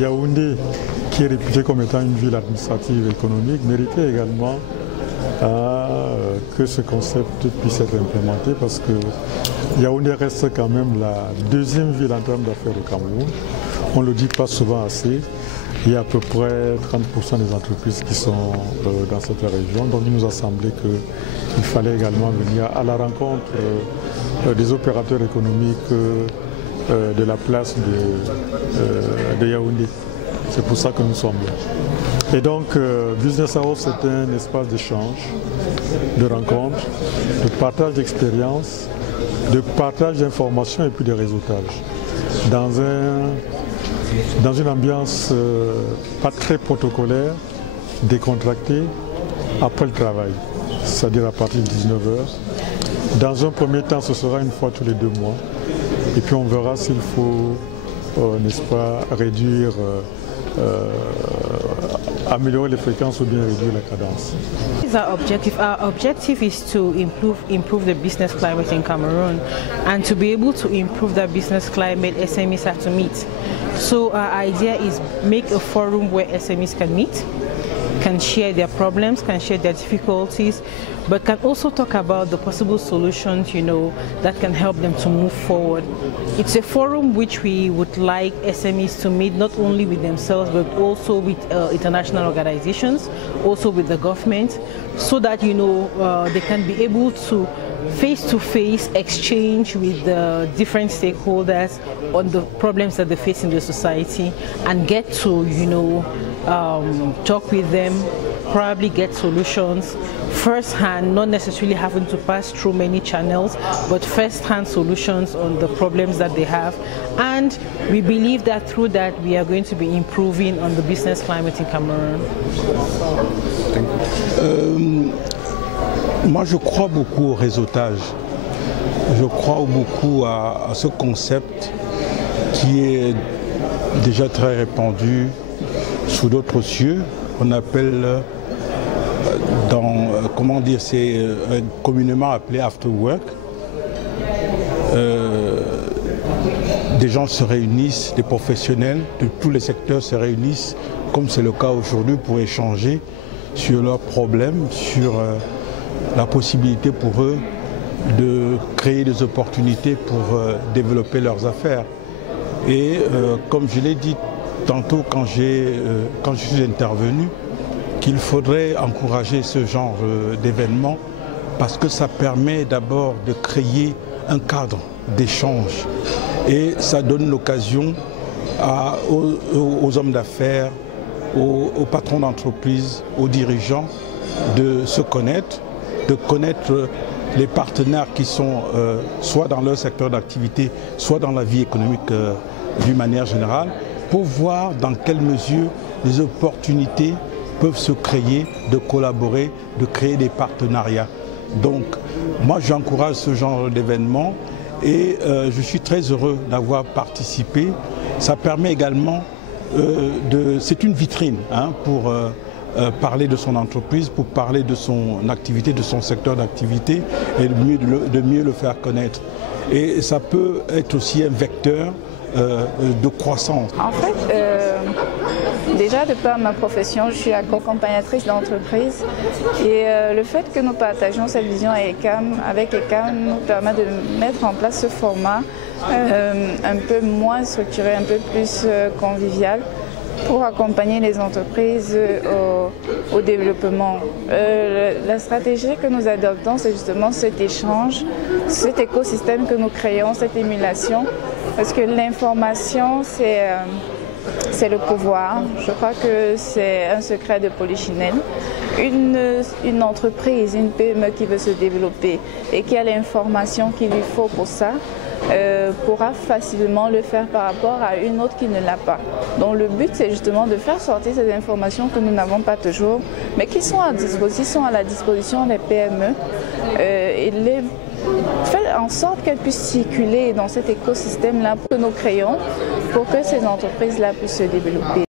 Yaoundé, qui est réputée comme étant une ville administrative et économique, méritait également que ce concept puisse être implémenté parce que Yaoundé reste quand même la deuxième ville en termes d'affaires au Cameroun. On ne le dit pas souvent assez. Il y a à peu près 30% des entreprises qui sont dans cette région. Donc il nous a semblé qu'il fallait également venir à la rencontre des opérateurs économiques de la place de Yaoundé. C'est pour ça que nous sommes là. Et donc Business House, c'est un espace d'échange, de rencontre, de partage d'expériences, de partage d'informations et puis de réseautage. Dans une ambiance pas très protocolaire, décontractée, après le travail, c'est-à-dire à partir de 19h. Dans un premier temps, ce sera une fois tous les 2 mois. Et puis on verra s'il faut, n'est-ce pas, réduire, améliorer les fréquences ou bien réduire la cadence. Our objective is to improve the business climate in Cameroon, and to be able to improve that business climate, SMEs have to meet. So our idea is make a forum where SMEs can meet, can share their problems, can share their difficulties, but can also talk about the possible solutions, that can help them to move forward. It's a forum which we would like SMEs to meet not only with themselves, but also with international organizations, also with the government, so that, they can be able to face-to-face exchange with the different stakeholders on the problems that they face in the society and get to, talk with them, probably get solutions first-hand, not necessarily having to pass through many channels, but first-hand solutions on the problems that they have. And we believe that through that we are going to be improving on the business climate in Cameroon. Moi, je crois beaucoup au réseautage. Je crois beaucoup à ce concept qui est déjà très répandu sous d'autres cieux. On appelle, c'est communément appelé after work. Des gens se réunissent, des professionnels de tous les secteurs se réunissent, comme c'est le cas aujourd'hui, pour échanger sur leurs problèmes, sur la possibilité pour eux de créer des opportunités pour développer leurs affaires. Et comme je l'ai dit tantôt quand je suis intervenu, qu'il faudrait encourager ce genre d'événements parce que ça permet d'abord de créer un cadre d'échange et ça donne l'occasion aux hommes d'affaires, aux patrons d'entreprise, aux dirigeants de se connaître, de connaître les partenaires qui sont soit dans leur secteur d'activité, soit dans la vie économique d'une manière générale, pour voir dans quelle mesure les opportunités peuvent se créer, de collaborer, de créer des partenariats. Donc, moi j'encourage ce genre d'événement et je suis très heureux d'avoir participé. Ça permet également c'est une vitrine pour parler de son entreprise, pour parler de son activité, de son secteur d'activité et de mieux le faire connaître. Et ça peut être aussi un vecteur de croissance. En fait, déjà de par ma profession, je suis accompagnatrice d'entreprise et le fait que nous partageons cette vision avec ECAM nous permet de mettre en place ce format un peu moins structuré, un peu plus convivial, pour accompagner les entreprises au développement. La stratégie que nous adoptons, c'est justement cet échange, cet écosystème que nous créons, cette émulation, parce que l'information, c'est le pouvoir. Je crois que c'est un secret de Polichinelle. Une entreprise, une PME qui veut se développer et qui a l'information qu'il lui faut pour ça, pourra facilement le faire par rapport à une autre qui ne l'a pas. Donc le but, c'est justement de faire sortir ces informations que nous n'avons pas toujours, mais qui sont à la disposition des PME et faire en sorte qu'elles puissent circuler dans cet écosystème-là que nous créons pour que ces entreprises-là puissent se développer.